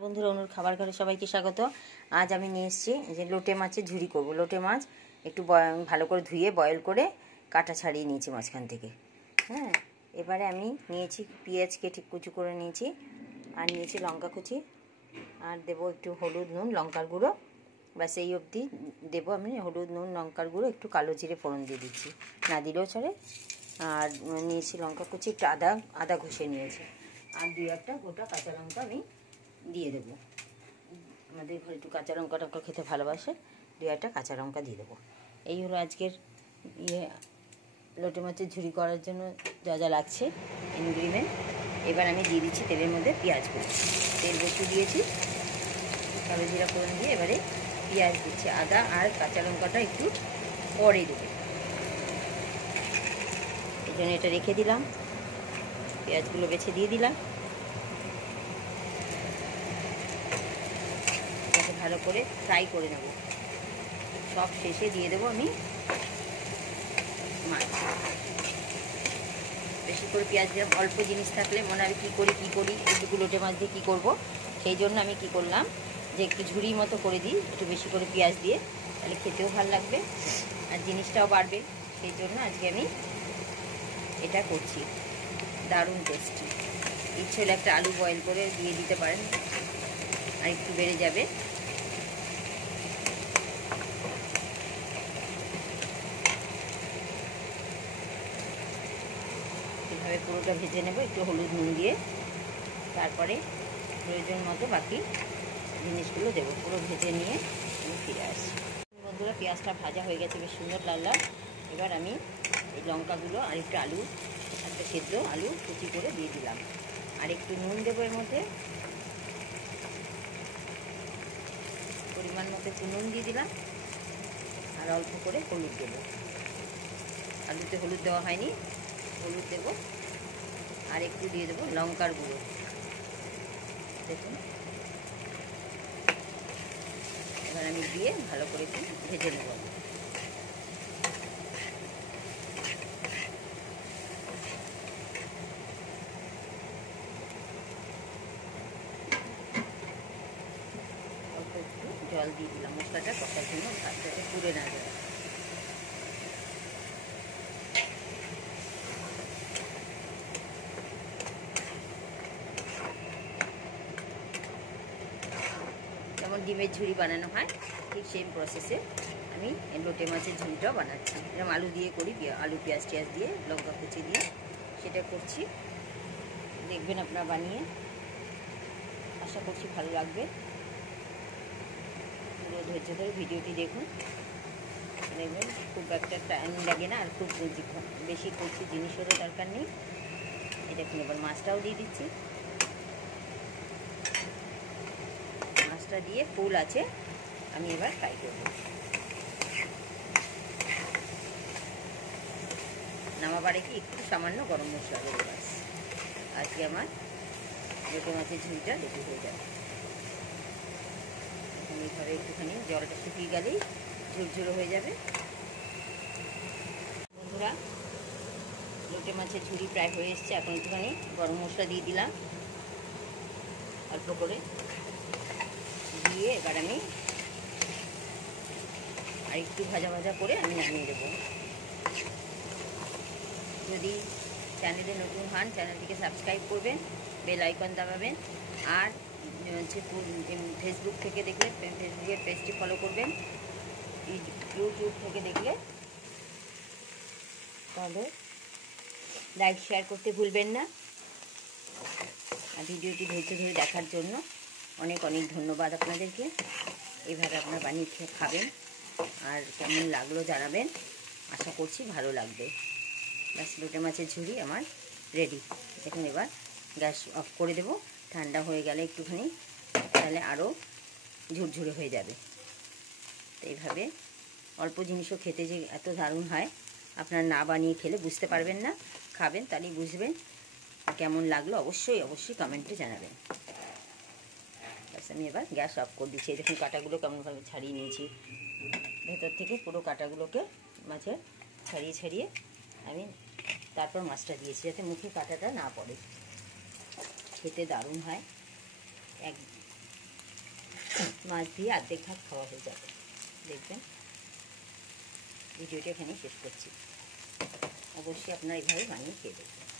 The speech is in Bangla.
বন্ধুরা, অনুর খাবার ঘরে সবাইকে স্বাগত। আজ আমি নিয়ে এসেছি যে লোটে মাছের ঝুরি করব। লোটে মাছ একটু ভালো করে ধুয়ে বয়েল করে কাটা ছাড়িয়ে নিয়েছি মাঝখান থেকে। হ্যাঁ, এবারে আমি নিয়েছি পেঁয়াজ কেটে কুচি করে নিয়েছি, আর নিয়েছি লঙ্কা কুচি, আর দেবো একটু হলুদ নুন লঙ্কার গুঁড়ো। ব্যাস এই অবধি দেবো আমি। হলুদ নুন লঙ্কার গুঁড়ো, একটু কালো জিরে ফোড়ন দিয়ে দিচ্ছি, না দিলেও চলে। আর নিয়েছি লঙ্কা কুচি, একটু আদা ঘষে নিয়েছি, আর দুই একটা গোটা কাঁচা লঙ্কা আমি দিয়ে দেবো। আমাদের ঘরে একটু কাঁচা লঙ্কা খেতে ভালোবাসে, দুই একটা কাঁচা লঙ্কা দিয়ে দেবো। এই হলো আজকের লোটে মাছের ঝুরি করার জন্য যা যা লাগছে ইনগ্রিডিয়েন্ট। এবার আমি দিয়ে দিচ্ছি তেলের মধ্যে পেঁয়াজ কুচি। তেল বেশি দিয়েছি, কালো জিরা ফোড়ন দিয়ে এবারে পেঁয়াজ দিচ্ছি। আদা আর কাঁচা লঙ্কাটা একটু পরে দেবো, এই জন্য এটা রেখে দিলাম। পেঁয়াজগুলো বেছে দিয়ে দিলাম, এটাকে ভালো করে ফ্রাই করে নেব। সব শেষে দিয়ে দেবো আমি মাছ। বেশি করে পেঁয়াজ দিলাম, অল্প জিনিস থাকলে মনে হবে কী করি একটু লোটে মাছ দিয়ে কী করবো। সেই জন্য আমি কি করলাম যে একটু ঝুড়ি মতো করে দিই একটু বেশি করে পেঁয়াজ দিয়ে, তাহলে খেতেও ভালো লাগবে আর জিনিসটাও বাড়বে। সেই জন্য আজকে আমি এটা করছি, দারুণ টেস্টি। ইচ্ছে হলে একটা আলু বয়েল করে দিয়ে দিতে পারেন, আর একটু বেড়ে যাবে। এভাবে পুরোটা ভেজে নেব একটু হলুদ নুন দিয়ে, তারপরে প্রয়োজন মতো বাকি জিনিসগুলো দেবো। পুরো ভেজে নিয়ে আমি ফিরে আসি। বন্ধুরা, পেঁয়াজটা ভাজা হয়ে গেছে, বেশ সুন্দর লাল লাল। এবার আমি এই লঙ্কাগুলো আর একটু আলু, একটা সেদ্ধ আলু কুচি করে দিয়ে দিলাম, আর একটু নুন দেবো এর মধ্যে, পরিমাণ মতো একটু নুন দিয়ে দিলাম, আর অল্প করে হলুদ দেবো। আলুতে হলুদ দেওয়া হয়নি, হলুদ দেবো, আর একটু দিয়ে দেবো লঙ্কার গুঁড়ো। দেখুন, এবার আমি দিয়ে ভালো করে একটু ভেজে নেব। অল্প একটু জল দিয়ে দিলাম মশলাটা কষার জন্য, ভাতটাতে পুড়ে না যায়। যেমন ডিমের ঝুড়ি বানানো হয় ঠিক সেম প্রসেসে আমি লোটে মাছের ঝুড়িটাও বানাচ্ছি। এরকম আলু দিয়ে করি, আলু পেঁয়াজ টিয়াজ দিয়ে লঙ্কা কুচি দিয়ে সেটা করছি। দেখবেন আপনারা বানিয়ে, আশা করছি ভালো লাগবে। পুরো ধৈর্য ধরে ভিডিওটি দেখুন, দেখবেন খুব একটা টাইম লাগে না, আর খুব বেশি করছি জিনিসেরও দরকার নেই। এই দেখুন, এবার মাছটাও দিয়ে দিচ্ছি। মাছটা দিয়ে ফুল আছে, আমি এবার ফ্রাই করব। নামাবারে কি একটু সামান্য গরম মশলা দেবো, ব্যাস আজকে আমার লোটে মাছের ঝুড়িটা রেডি হয়ে যাবে। এখন এইভাবে একটুখানি জলটা শুকিয়ে গেলেই ঝুরঝুরো হয়ে যাবে। বন্ধুরা, লোটে মাছের ঝুড়ি প্রায় হয়ে এসছে। এখন একটুখানি গরম মশলা দিয়ে দিলাম অল্প করে, দিয়ে এবার আমি আর একটু ভাজা ভাজা করে আমি নামিয়ে দেবো। যদি চ্যানেলে নতুন হন, চ্যানেলটিকে সাবস্ক্রাইব করবেন, বেল আইকন দাবাবেন, আর হচ্ছে ফেসবুক থেকে দেখলে ফেসবুকের পেজটি ফলো করবেন, ইউটিউব থেকে দেখলে তাহলে লাইক শেয়ার করতে ভুলবেন না। আর ভিডিওটি ধৈর্য ধরে দেখার জন্য অনেক অনেক ধন্যবাদ আপনাদেরকে। এইভাবে আপনারা বানিয়ে খাবেন, আর কেমন লাগলো জানাবেন। আশা করছি ভালো লাগবে। ব্যাস, লোটে মাছের ঝুড়ি আমার রেডি। দেখুন, এবার গ্যাস অফ করে দেব। ঠান্ডা হয়ে গেলে একটুখানি, তাহলে আরও ঝুরঝুরে হয়ে যাবে। তো এইভাবে অল্প জিনিসও খেতে যে এত দারুণ হয়, আপনারা না বানিয়ে খেলে বুঝতে পারবেন না। খাবেন, তাহলেই বুঝবেন কেমন লাগলো। অবশ্যই অবশ্যই কমেন্টে জানাবেন। ব্যাস, আমি এবার গ্যাস অফ করে দিচ্ছি। দেখুন কাঁটাগুলো কেমনভাবে ছাড়িয়ে নিয়েছি, ভেতর থেকে পুরো কাঁটাগুলোকে মাছের ছাড়িয়ে ছাড়িয়ে আমি তারপর মাছটা দিয়েছি, যাতে মুখে কাঁটাটা না পড়ে। খেতে দারুণ হয়, মাছ দিয়ে অর্ধেক ভাত খাওয়া হয়ে যাবে। দেখবেন। ভিডিওটা এখানেই শেষ করছি। অবশ্যই আপনারা এইভাবে বানিয়ে খেয়ে দেখবেন।